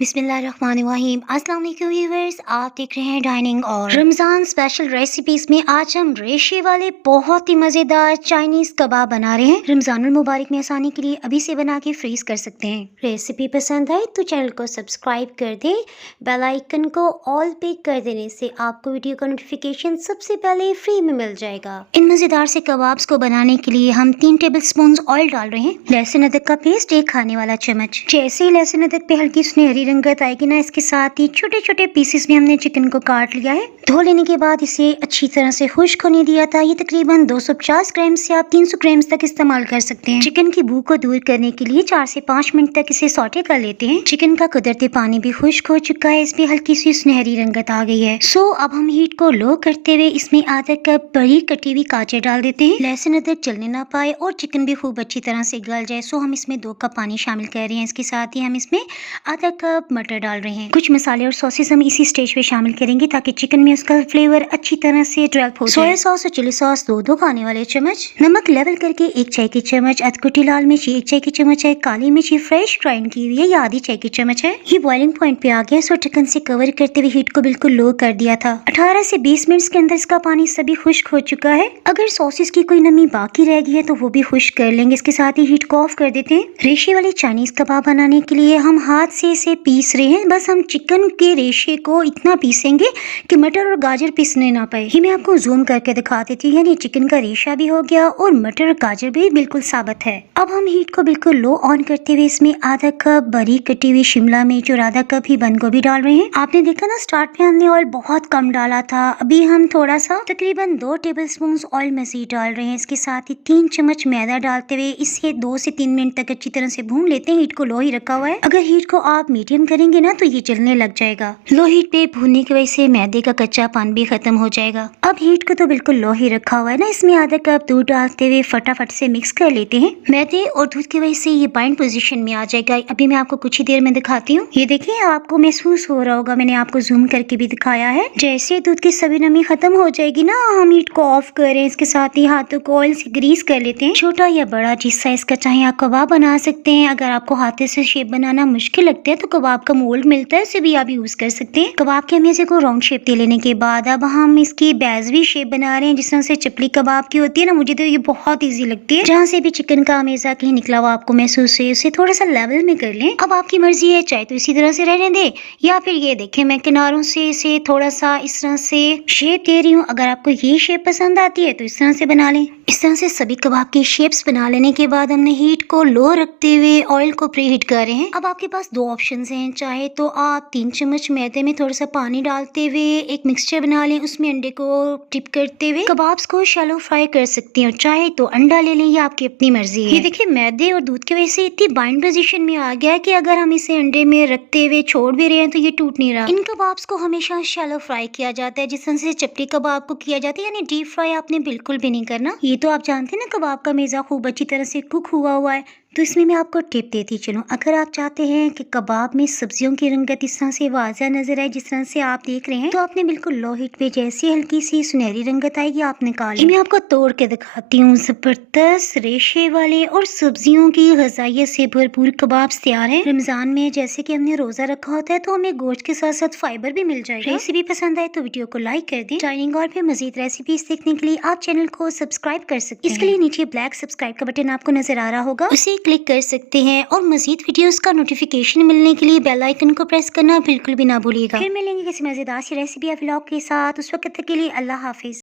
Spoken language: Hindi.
बिस्मिल्लाहिर्रहमानिर्रहीम। अस्सलाम वालेकुम व्यूअर्स, आप देख रहे हैं डाइनिंग और रमज़ान स्पेशल रेसिपीज़ में आज हम रेशे वाले बहुत ही मज़ेदार चाइनीज़ कबाब बना रहे हैं। रमज़ानुल मुबारक में आसानी के लिए अभी से बना के फ्रीज कर सकते हैं। रेसिपी पसंद आए तो चैनल को सब्सक्राइब कर दें, बेल आइकन को ऑल पे कर देने से आपको वीडियो का नोटिफिकेशन सबसे पहले फ्री में मिल जाएगा। इन मज़ेदार से कबाब्स को बनाने के लिए हम 3 टेबल स्पून ऑयल डाल रहे हैं। लहसुन अदरक का पेस्ट 1 खाने वाला चम्मच। जैसे ही लहसुन अदरक पे हल्की सुनहरी रंगत आएगी ना, इसके साथ ही छोटे छोटे पीसेस में हमने चिकन को काट लिया है। धो लेने के बाद इसे अच्छी तरह से खुश्क होने दिया था। ये तकरीबन 250 ग्राम से आप 300 ग्राम तक इस्तेमाल कर सकते हैं। चिकन की भूख को दूर करने के लिए 4 से 5 मिनट तक इसे सौटे कर लेते हैं। चिकन का कुदरती पानी भी खुश्क हो चुका है, इसमें हल्की सी सुनहरी रंगत आ गई है। अब हम हीट को लो करते हुए इसमें आधा कप बारीक कटी हुई गाजर डाल देते हैं। लहसुन अदरक जलने ना पाए और चिकन भी खूब अच्छी तरह से गल जाए, हम इसमें 2 कप पानी शामिल कर रहे हैं। इसके साथ ही हम इसमें आधा कप मटर डाल रहे हैं। कुछ मसाले और सॉसेस हम इसी स्टेज पे शामिल करेंगे ताकि चिकन में उसका फ्लेवर अच्छी तरह से डेवलप हो जाए। सोया सॉस और चिली सॉस 2 खाने वाले चम्मच, नमक लेवल करके 1 चाय की चम्मच, अधकुटी लाल मिर्च 1 चाय की चम्मच है, काली मिर्च फ्रेश ग्राइंड की हुई है या आधी चाय की चम्मच है। ये बॉइलिंग पॉइंट पे आ गया, ढक्कन से कवर करते हुए हीट को बिल्कुल लो कर दिया था। 18 से 20 मिनट के अंदर इसका पानी सभी खुश्क हो चुका है। अगर सॉसेस की कोई नमी बाकी रह गई है तो वो भी खुश्क कर लेंगे। इसके साथ ही हीट को ऑफ कर देते हैं। रेशे वाले चाइनीज कबाब बनाने के लिए हम हाथ से इसे पीस रहे हैं। बस हम चिकन के रेशे को इतना पीसेंगे कि मटर और गाजर पीसने ना पाए। ये मैं आपको जूम करके दिखा देती हूँ, यानी चिकन का रेशा भी हो गया और मटर और गाजर भी बिल्कुल साबित है। अब हम हीट को बिल्कुल लो ऑन करते हुए इसमें आधा कप बारीक कटी हुई शिमला मिर्च और आधा कप ही बंद गोभी डाल रहे हैं। आपने देखा ना, स्टार्ट में हमने ऑयल बहुत कम डाला था, अभी हम थोड़ा सा तकरीबन 2 टेबल स्पून ऑयल मजीद डाल रहे हैं। इसके साथ ही 3 चम्मच मैदा डालते हुए इसे 2 से 3 मिनट तक अच्छी तरह से भून लेते हैं। हीट को लो ही रखा हुआ है। अगर हीट को आप मीडियम करेंगे ना तो ये जलने लग जाएगा। लो हीट पे भूनने की वजह से मैदे का कच्चापन भी खत्म हो जाएगा। अब हीट को तो बिल्कुल लो ही रखा हुआ है ना, इसमें आधा कप दूध डालते हुए फटाफट से मिक्स कर लेते हैं। मैदे और दूध की वजह से ये बाइंड पोजीशन में आ जाएगा। अभी मैं आपको कुछ ही देर में दिखाती हूँ। ये देखिए, आपको महसूस हो रहा होगा, मैंने आपको जूम करके भी दिखाया है। जैसे दूध की सभी नमी खत्म हो जाएगी ना, हम हीट को ऑफ करें। इसके साथ ही हाथों को ऑयल से ग्रीस कर लेते हैं। छोटा या बड़ा जिस साइज का चाहे आप कबाब बना सकते हैं। अगर आपको हाथे से शेप बनाना मुश्किल लगता है तो कबाब का मोल्ड मिलता है, उसे भी आप यूज कर सकते हैं। कबाब के हमेशे को राउंड शेप दे लेने के बाद अब हम इसकी बैजवी शेप बना रहे हैं, जिस तरह से चपली कबाब की होती है ना। मुझे तो ये बहुत ईजी लगती है। जहाँ से भी चिकन का हमेशा कहीं निकला हुआ आपको महसूस है, उसे थोड़ा सा लेवल में कर लें। अब आपकी मर्जी है, चाहे तो इसी तरह से रहने दे या फिर ये देखें, मैं किनारों से इसे थोड़ा सा इस तरह से शेप दे रही हूँ। अगर आपको ये शेप पसंद आती है तो इस तरह से बना लें। इस तरह से सभी कबाब की शेप्स बना लेने के बाद हमने हीट को लो रखते हुए ऑयल को प्री हीट कर रहे हैं। अब आपके पास 2 ऑप्शंस हैं। चाहे तो आप 3 चम्मच मैदे में थोड़ा सा पानी डालते हुए एक मिक्सचर बना लें, उसमें अंडे को टिप करते हुए कबाब्स को शैलो फ्राई कर सकती हैं। चाहे तो अंडा ले लें, ये आपकी अपनी मर्जी है। ये देखिए, मैदे और दूध की वजह से इतनी बाइंड पोजीशन में आ गया है कि अगर हम इसे अंडे में रखते हुए छोड़ भी रहे हैं तो ये टूट नहीं रहा। इन कबाब्स को हमेशा शैलो फ्राई किया जाता है, जिस तरह से चपटी कबाब को किया जाता है, यानी डीप फ्राई आपने बिल्कुल भी नहीं करना। ये तो आप जानते हैं ना, कबाब का मेजा खूब अच्छी तरह से कुक हुआ है। तो इसमें मैं आपको टिप देती चलूं, अगर आप चाहते हैं कि कबाब में सब्जियों की रंगत इस तरह से वाज़ा नजर आए जिस तरह से आप देख रहे हैं, तो आपने बिल्कुल लो हीट पे जैसी हल्की सी सुनहरी रंगत आएगी आप निकाल लें। मैं आपको तोड़ के दिखाती हूँ। जबरदस्त रेशे वाले और सब्जियों की ग़िज़ाइयत से भरपूर कबाब तैयार है। रमजान में जैसे कि हमने रोजा रखा होता है तो हमें गोश्त के साथ साथ फाइबर भी मिल जाएगा। रेसिपी पसंद आए तो वीडियो को लाइक कर दें। डाइनिंग और फिर मजीद रेसिपीज देखने के लिए आप चैनल को सब्सक्राइब कर सकते हैं। इसके लिए नीचे ब्लैक सब्सक्राइब का बटन आपको नजर आ रहा होगा, उसे क्लिक कर सकते हैं और मजीद वीडियोस का नोटिफिकेशन मिलने के लिए बेल आइकन को प्रेस करना बिल्कुल भी ना भूलिएगा। फिर मिलेंगे किसी मजेदार सी रेसिपी या व्लॉग के साथ। उस वक्त तक के लिए अल्लाह हाफिज।